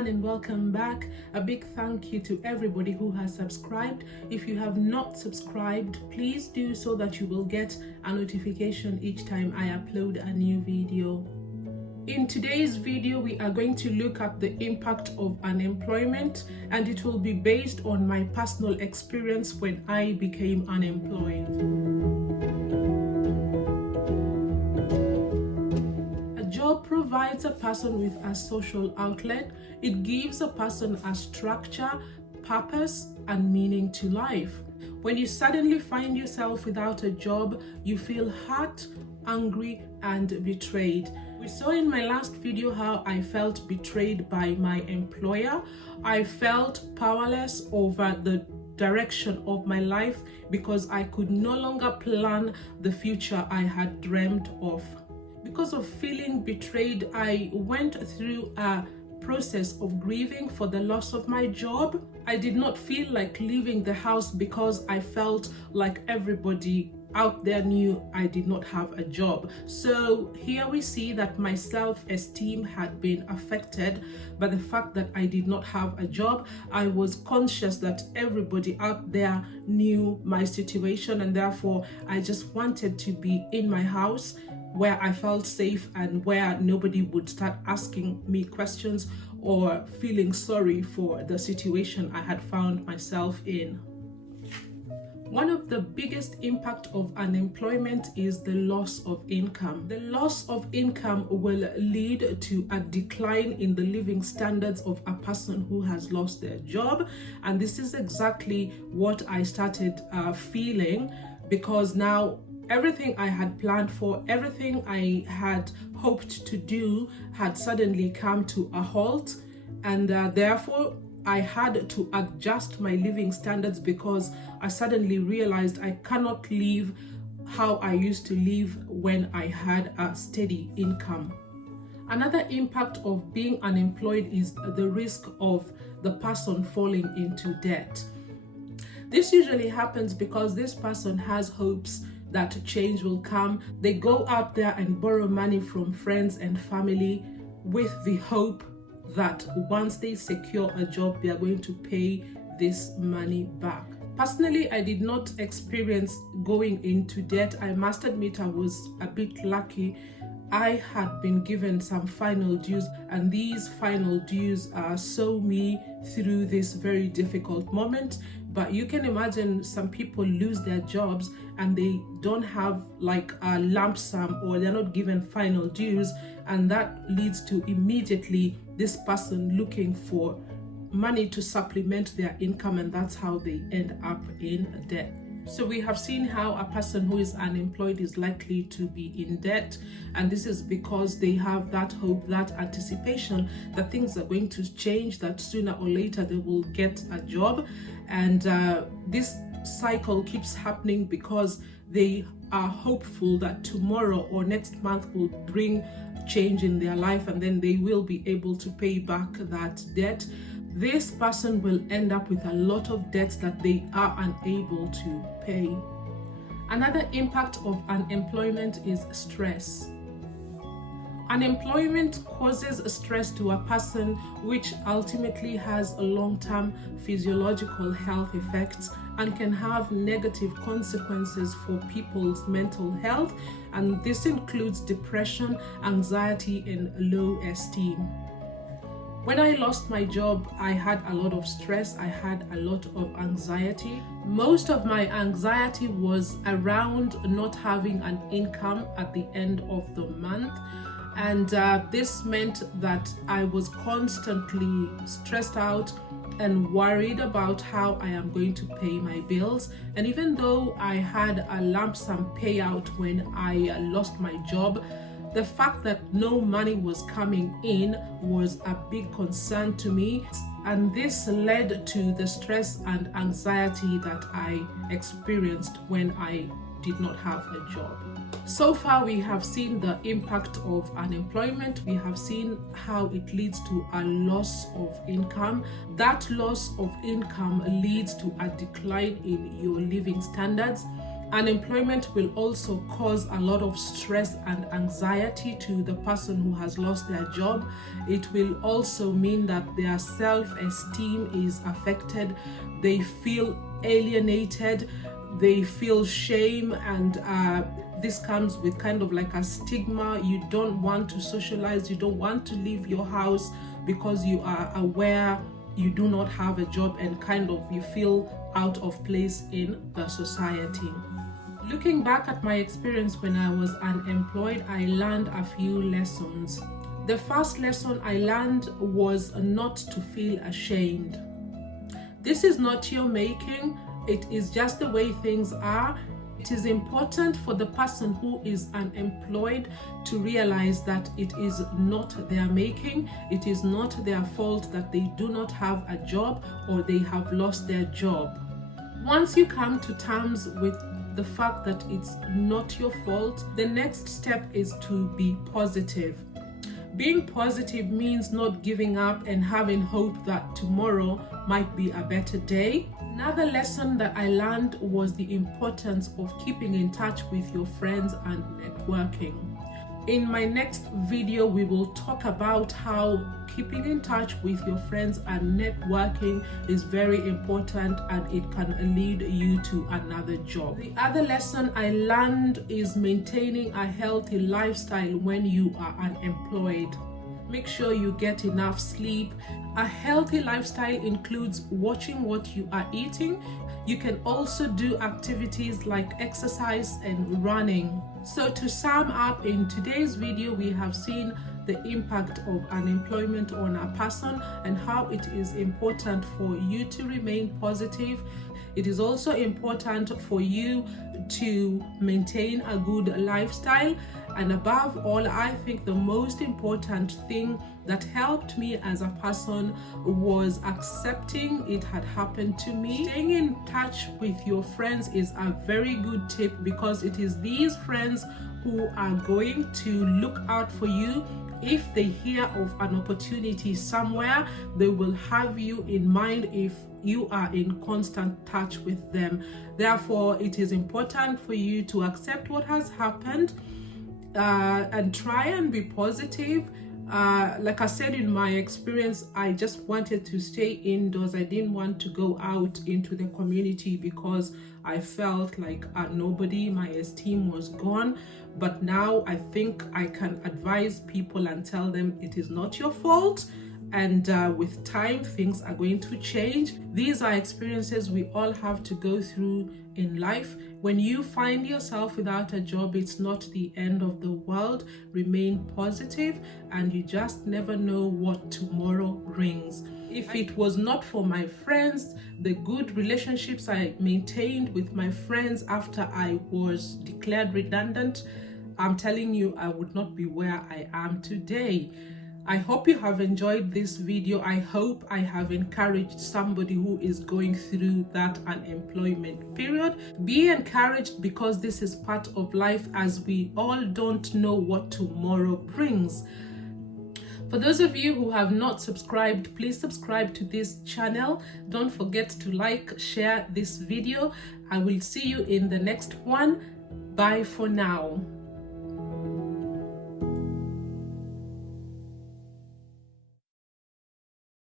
everyone, and welcome back. A big thank you to everybody who has subscribed. If you have not subscribed, please do so that you will get a notification each time I upload a new video. In today's video, we are going to look at the impact of unemployment, and it will be based on my personal experience when I became unemployed. A job provides a person with a social outlet. It gives a person a structure, purpose, and meaning to life. When you suddenly find yourself without a job, you feel hurt, angry, and betrayed. We saw in my last video how I felt betrayed by my employer. I felt powerless over the direction of my life because I could no longer plan the future I had dreamed of. Because of feeling betrayed, I went through a process of grieving for the loss of my job. I did not feel like leaving the house because I felt like everybody out there knew I did not have a job. So here we see that my self-esteem had been affected by the fact that I did not have a job. I was conscious that everybody out there knew my situation, and therefore I just wanted to be in my house where I felt safe and where nobody would start asking me questions or feeling sorry for the situation I had found myself in. One of the biggest impact of unemployment is the loss of income. The loss of income will lead to a decline in the living standards of a person who has lost their job. And this is exactly what I started feeling, because now everything I had planned for, everything I had hoped to do had suddenly come to a halt, and therefore I had to adjust my living standards because I suddenly realized I cannot live how I used to live when I had a steady income. Another impact of being unemployed is the risk of the person falling into debt. This usually happens because this person has hopes that change will come. They go out there and borrow money from friends and family with the hope that once they secure a job, they are going to pay this money back. Personally, I did not experience going into debt. I must admit I was a bit lucky. I had been given some final dues, and these final dues saw me through this very difficult moment. But you can imagine some people lose their jobs and they don't have like a lump sum, or they're not given final dues, and that leads to immediately this person looking for money to supplement their income, and that's how they end up in debt. So we have seen how a person who is unemployed is likely to be in debt, and this is because they have that hope, that anticipation that things are going to change, that sooner or later they will get a job, and this cycle keeps happening because they are hopeful that tomorrow or next month will bring change in their life, and then they will be able to pay back that debt. This person will end up with a lot of debts that they are unable to pay. Another impact of unemployment is stress. Unemployment causes stress to a person, which ultimately has a long-term physiological health effects and can have negative consequences for people's mental health, and this includes depression, anxiety, and low esteem. When I lost my job, I had a lot of stress, I had a lot of anxiety. Most of my anxiety was around not having an income at the end of the month. And this meant that I was constantly stressed out and worried about how I am going to pay my bills. And even though I had a lump sum payout when I lost my job, the fact that no money was coming in was a big concern to me, and this led to the stress and anxiety that I experienced when I did not have a job. So far, we have seen the impact of unemployment. We have seen how it leads to a loss of income. That loss of income leads to a decline in your living standards. Unemployment will also cause a lot of stress and anxiety to the person who has lost their job. It will also mean that their self-esteem is affected. They feel alienated, they feel shame, and this comes with kind of like a stigma. You don't want to socialize, you don't want to leave your house because you are aware you do not have a job, and kind of you feel out of place in the society. Looking back at my experience when I was unemployed, I learned a few lessons. The first lesson I learned was not to feel ashamed. This is not your making, it is just the way things are. It is important for the person who is unemployed to realize that it is not their making, it is not their fault that they do not have a job or they have lost their job. Once you come to terms with the fact that it's not your fault, the next step is to be positive. Being positive means not giving up and having hope that tomorrow might be a better day. Another lesson that I learned was the importance of keeping in touch with your friends and networking. In my next video, we will talk about how keeping in touch with your friends and networking is very important, and it can lead you to another job. The other lesson I learned is maintaining a healthy lifestyle when you are unemployed. Make sure you get enough sleep. A healthy lifestyle includes watching what you are eating. You can also do activities like exercise and running. So to sum up, in today's video, we have seen the impact of unemployment on a person and how it is important for you to remain positive. It is also important for you to maintain a good lifestyle. And above all, I think the most important thing that helped me as a person was accepting it had happened to me. Staying in touch with your friends is a very good tip, because it is these friends who are going to look out for you. If they hear of an opportunity somewhere, they will have you in mind if you are in constant touch with them. Therefore, it is important for you to accept what has happened and try and be positive. Like I said, in my experience, I just wanted to stay indoors. I didn't want to go out into the community because I felt like nobody, my esteem was gone. But now I think I can advise people and tell them it is not your fault. And with time, things are going to change. These are experiences we all have to go through in life. When you find yourself without a job, it's not the end of the world. Remain positive, and you just never know what tomorrow brings. If it was not for my friends, the good relationships I maintained with my friends after I was declared redundant, I'm telling you, I would not be where I am today. I hope you have enjoyed this video. I hope I have encouraged somebody who is going through that unemployment period. Be encouraged, because this is part of life, as we all don't know what tomorrow brings. For those of you who have not subscribed, please subscribe to this channel. Don't forget to like, share this video. I will see you in the next one. Bye for now.